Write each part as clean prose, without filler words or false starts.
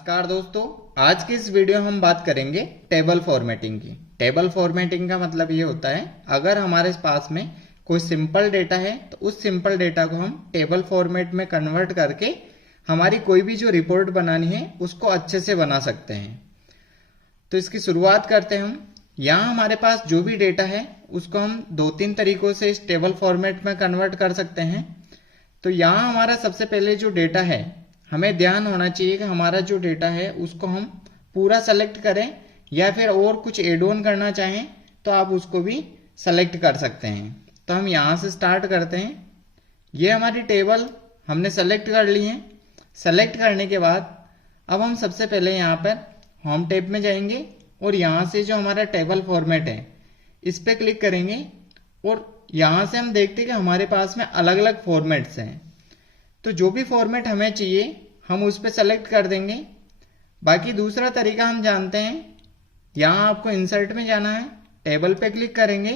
नमस्कार दोस्तों, आज की इस वीडियो हम बात करेंगे टेबल फॉर्मेटिंग की। टेबल फॉर्मेटिंग का मतलब ये होता है, अगर हमारे पास में कोई सिंपल डेटा है तो उस सिंपल डेटा को हम टेबल फॉर्मेट में कन्वर्ट करके हमारी कोई भी जो रिपोर्ट बनानी है उसको अच्छे से बना सकते हैं। तो इसकी शुरुआत करते हैं हम। यहाँ हमारे पास जो भी डेटा है उसको हम दो तीन तरीकों से इस टेबल फॉर्मेट में कन्वर्ट कर सकते हैं। तो यहाँ हमारा सबसे पहले जो डेटा है, हमें ध्यान होना चाहिए कि हमारा जो डेटा है उसको हम पूरा सेलेक्ट करें, या फिर और कुछ एड ऑन करना चाहें तो आप उसको भी सेलेक्ट कर सकते हैं। तो हम यहाँ से स्टार्ट करते हैं। ये हमारी टेबल हमने सेलेक्ट कर ली है। सेलेक्ट करने के बाद अब हम सबसे पहले यहाँ पर होम टैब में जाएंगे और यहाँ से जो हमारा टेबल फॉर्मेट है इस पर क्लिक करेंगे और यहाँ से हम देखते हैं कि हमारे पास में अलग अलग फॉर्मेट्स हैं। तो जो भी फॉर्मेट हमें चाहिए हम उस पर सेलेक्ट कर देंगे। बाकी दूसरा तरीका हम जानते हैं, यहाँ आपको इंसर्ट में जाना है, टेबल पे क्लिक करेंगे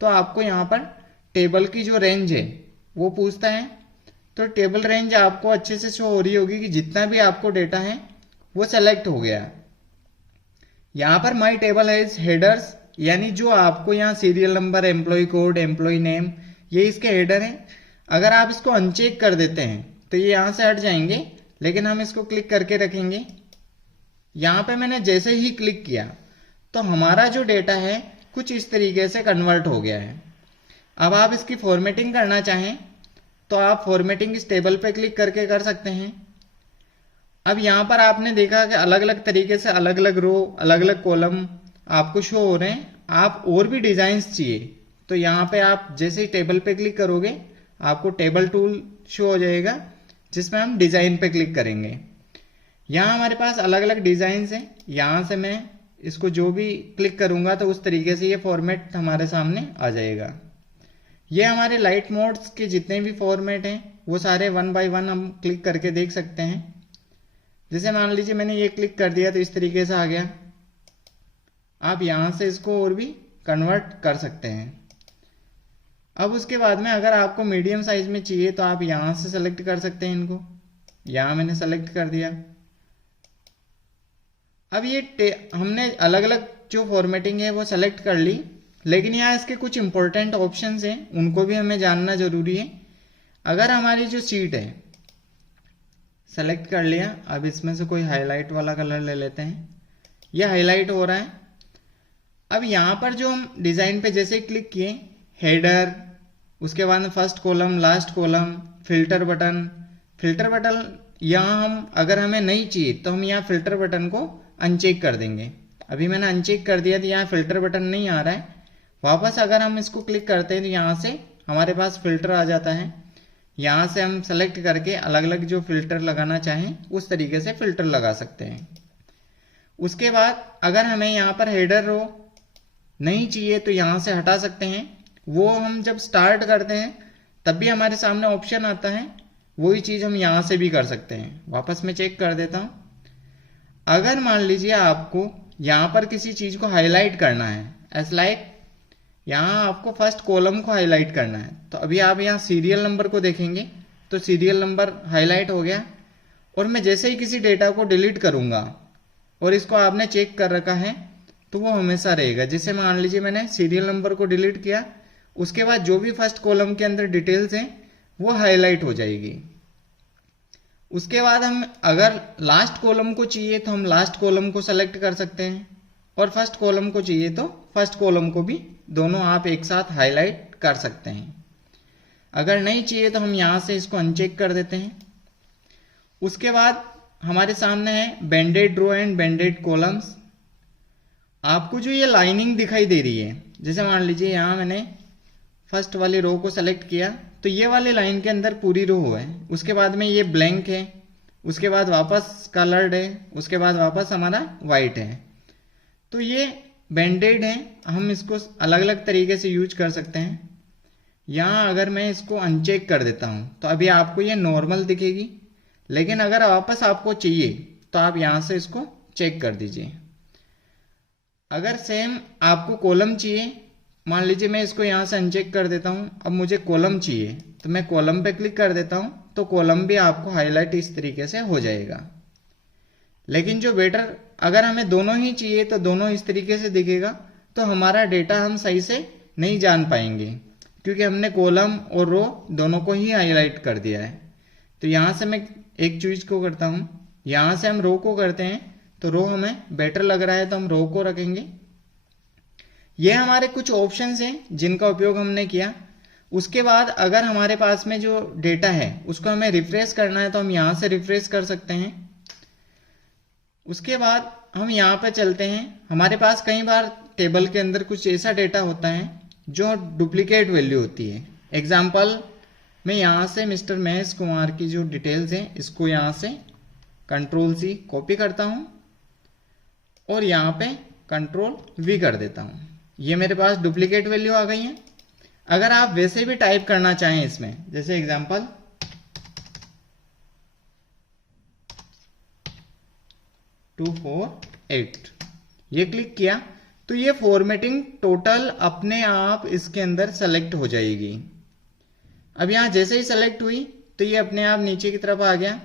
तो आपको यहाँ पर टेबल की जो रेंज है वो पूछता है। तो टेबल रेंज आपको अच्छे से शो हो रही होगी कि जितना भी आपको डेटा है वो सेलेक्ट हो गया। यहाँ पर माई टेबल है हेडर्स, यानी जो आपको यहाँ serial number, employee code, employee name, ये इसके हेडर हैं। अगर आप इसको अनचेक कर देते हैं तो ये यहाँ से हट जाएंगे, लेकिन हम इसको क्लिक करके रखेंगे। यहाँ पे मैंने जैसे ही क्लिक किया तो हमारा जो डेटा है कुछ इस तरीके से कन्वर्ट हो गया है। अब आप इसकी फॉर्मेटिंग करना चाहें तो आप फॉर्मेटिंग इस टेबल पे क्लिक करके कर सकते हैं। अब यहाँ पर आपने देखा कि अलग अलग तरीके से अलग अलग रो, अलग अलग कॉलम आपको शो हो रहे हैं। आप और भी डिजाइन्स चाहिए तो यहाँ पे आप जैसे ही टेबल पे क्लिक करोगे आपको टेबल टूल शो हो जाएगा, जिसमें हम डिजाइन पे क्लिक करेंगे। यहाँ हमारे पास अलग अलग डिजाइन हैं। यहाँ से मैं इसको जो भी क्लिक करूंगा तो उस तरीके से ये फॉर्मेट हमारे सामने आ जाएगा। ये हमारे लाइट मोड्स के जितने भी फॉर्मेट हैं वो सारे वन बाय वन हम क्लिक करके देख सकते हैं। जैसे मान लीजिए मैंने ये क्लिक कर दिया तो इस तरीके से आ गया। आप यहाँ से इसको और भी कन्वर्ट कर सकते हैं। अब उसके बाद में अगर आपको मीडियम साइज में चाहिए तो आप यहाँ से सेलेक्ट कर सकते हैं इनको। यहाँ मैंने सेलेक्ट कर दिया। अब ये हमने अलग अलग जो फॉर्मेटिंग है वो सेलेक्ट कर ली, लेकिन यहाँ इसके कुछ इंपॉर्टेंट ऑप्शंस हैं, उनको भी हमें जानना जरूरी है। अगर हमारी जो शीट है सेलेक्ट कर लिया, अब इसमें से कोई हाईलाइट वाला कलर ले लेते हैं। ये हाईलाइट हो रहा है। अब यहाँ पर जो हम डिजाइन पे जैसे क्लिक किए, हेडर, उसके बाद first column, last column, filter button यहाँ हम अगर हमें नहीं चाहिए तो हम यहाँ फिल्टर बटन को अनचेक कर देंगे। अभी मैंने अनचेक कर दिया तो यहाँ फिल्टर बटन नहीं आ रहा है। वापस अगर हम इसको क्लिक करते हैं तो यहाँ से हमारे पास फिल्टर आ जाता है। यहाँ से हम सेलेक्ट करके अलग अलग जो फिल्टर लगाना चाहें उस तरीके से फिल्टर लगा सकते हैं। उसके बाद अगर हमें यहाँ पर हेडर रो नहीं चाहिए तो यहाँ से हटा सकते हैं। वो हम जब स्टार्ट करते हैं तब भी हमारे सामने ऑप्शन आता है, वही चीज हम यहाँ से भी कर सकते हैं। वापस मैं चेक कर देता हूँ। अगर मान लीजिए आपको यहाँ पर किसी चीज को हाईलाइट करना है, एज लाइक यहाँ आपको फर्स्ट कॉलम को हाईलाइट करना है, तो अभी आप यहाँ सीरियल नंबर को देखेंगे तो सीरियल नंबर हाईलाइट हो गया। और मैं जैसे ही किसी डेटा को डिलीट करूंगा और इसको आपने चेक कर रखा है तो वो हमेशा रहेगा। जैसे मान लीजिए मैंने सीरियल नंबर को डिलीट किया, उसके बाद जो भी फर्स्ट कॉलम के अंदर डिटेल्स हैं वो हाईलाइट हो जाएगी। उसके बाद हम अगर लास्ट कॉलम को चाहिए तो हम लास्ट कॉलम को सेलेक्ट कर सकते हैं, और फर्स्ट कॉलम को चाहिए तो फर्स्ट कॉलम को भी, दोनों आप एक साथ हाईलाइट कर सकते हैं। अगर नहीं चाहिए तो हम यहाँ से इसको अनचेक कर देते हैं। उसके बाद हमारे सामने है बैंडेड रो एंड बैंडेड कॉलम्स। आपको जो ये लाइनिंग दिखाई दे रही है, जैसे मान लीजिए यहाँ मैंने फर्स्ट वाली रो को सेलेक्ट किया तो ये वाली लाइन के अंदर पूरी रो है, उसके बाद में ये ब्लैंक है, उसके बाद वापस कलर्ड है, उसके बाद वापस हमारा वाइट है। तो ये बैंडेड है, हम इसको अलग अलग तरीके से यूज कर सकते हैं। यहाँ अगर मैं इसको अनचेक कर देता हूँ तो अभी आपको ये नॉर्मल दिखेगी, लेकिन अगर वापस आपको चाहिए तो आप यहाँ से इसको चेक कर दीजिए। अगर सेम आपको कॉलम चाहिए, मान लीजिए मैं इसको यहाँ से अनचेक कर देता हूँ, अब मुझे कॉलम चाहिए तो मैं कॉलम पे क्लिक कर देता हूँ तो कॉलम भी आपको हाईलाइट इस तरीके से हो जाएगा। लेकिन जो बेटर, अगर हमें दोनों ही चाहिए तो दोनों इस तरीके से दिखेगा, तो हमारा डेटा हम सही से नहीं जान पाएंगे, क्योंकि हमने कॉलम और रो दोनों को ही हाईलाइट कर दिया है। तो यहाँ से मैं एक चीज को करता हूँ, यहाँ से हम रो को करते हैं, तो रो हमें बेटर लग रहा है तो हम रो को रखेंगे। ये हमारे कुछ ऑप्शंस हैं जिनका उपयोग हमने किया। उसके बाद अगर हमारे पास में जो डेटा है उसको हमें रिफ्रेश करना है तो हम यहाँ से रिफ्रेश कर सकते हैं। उसके बाद हम यहाँ पे चलते हैं। हमारे पास कई बार टेबल के अंदर कुछ ऐसा डेटा होता है जो डुप्लीकेट वैल्यू होती है। एग्जाम्पल, मैं यहाँ से मिस्टर महेश कुमार की जो डिटेल्स हैं इसको यहाँ से कंट्रोल-C कॉपी करता हूँ और यहाँ पे कंट्रोल-V कर देता हूँ। ये मेरे पास डुप्लीकेट वैल्यू आ गई है। अगर आप वैसे भी टाइप करना चाहें इसमें, जैसे एग्जाम्पल 248, ये क्लिक किया तो ये फॉर्मेटिंग टोटल अपने आप इसके अंदर सेलेक्ट हो जाएगी। अब यहाँ जैसे ही सेलेक्ट हुई तो ये अपने आप नीचे की तरफ आ गया।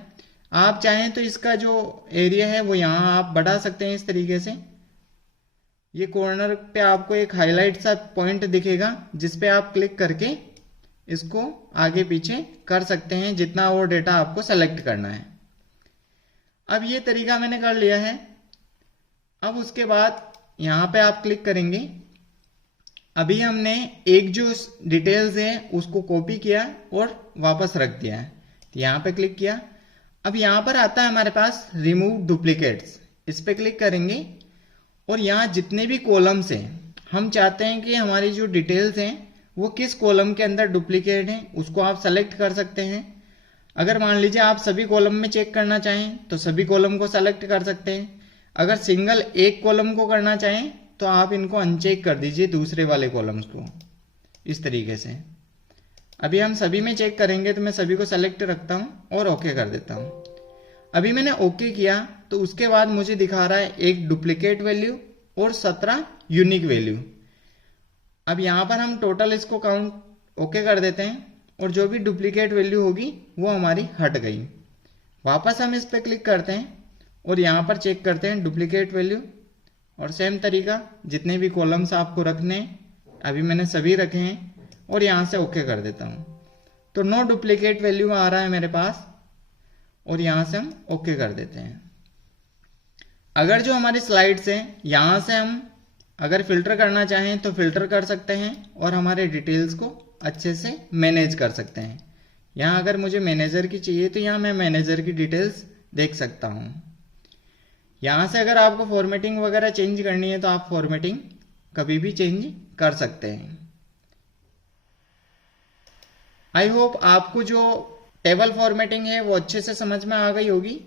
आप चाहें तो इसका जो एरिया है वो यहाँ आप बढ़ा सकते हैं इस तरीके से। ये कॉर्नर पे आपको एक हाईलाइट सा पॉइंट दिखेगा जिस पे आप क्लिक करके इसको आगे पीछे कर सकते हैं जितना वो डेटा आपको सेलेक्ट करना है। अब ये तरीका मैंने कर लिया है। अब उसके बाद यहाँ पे आप क्लिक करेंगे। अभी हमने एक जो डिटेल्स है उसको कॉपी किया और वापस रख दिया है, तो यहाँ पे क्लिक किया। अब यहाँ पर आता है हमारे पास रिमूव डुप्लीकेट्स, इस पे क्लिक करेंगे और यहाँ जितने भी कॉलम्स हैं हम चाहते हैं कि हमारी जो डिटेल्स हैं वो किस कॉलम के अंदर डुप्लीकेट हैं उसको आप सेलेक्ट कर सकते हैं। अगर मान लीजिए आप सभी कॉलम में चेक करना चाहें तो सभी कॉलम को सेलेक्ट कर सकते हैं। अगर सिंगल एक कॉलम को करना चाहें तो आप इनको अनचेक कर दीजिए दूसरे वाले कॉलम्स को, इस तरीके से। अभी हम सभी में चेक करेंगे तो मैं सभी को सेलेक्ट रखता हूँ और ओके कर देता हूँ। अभी मैंने ओके किया तो उसके बाद मुझे दिखा रहा है एक डुप्लीकेट वैल्यू और 17 यूनिक वैल्यू। अब यहाँ पर हम टोटल इसको काउंट ओके कर देते हैं और जो भी डुप्लीकेट वैल्यू होगी वो हमारी हट गई। वापस हम इस पर क्लिक करते हैं और यहाँ पर चेक करते हैं डुप्लीकेट वैल्यू, और सेम तरीका जितने भी कॉलम्स आपको रखने अभी मैंने सभी रखे हैं और यहाँ से ओके कर देता हूँ। तो नो डुप्लीकेट वैल्यू आ रहा है मेरे पास और यहाँ से हम ओके कर देते हैं। अगर जो हमारी स्लाइड्स हैं यहाँ से हम अगर फिल्टर करना चाहें तो फिल्टर कर सकते हैं और हमारे डिटेल्स को अच्छे से मैनेज कर सकते हैं। यहाँ अगर मुझे मैनेजर की चाहिए तो यहाँ मैं मैनेजर की डिटेल्स देख सकता हूँ। यहाँ से अगर आपको फॉर्मेटिंग वगैरह चेंज करनी है तो आप फॉर्मेटिंग कभी भी चेंज कर सकते हैं। आई होप आपको जो टेबल फॉर्मेटिंग है वो अच्छे से समझ में आ गई होगी।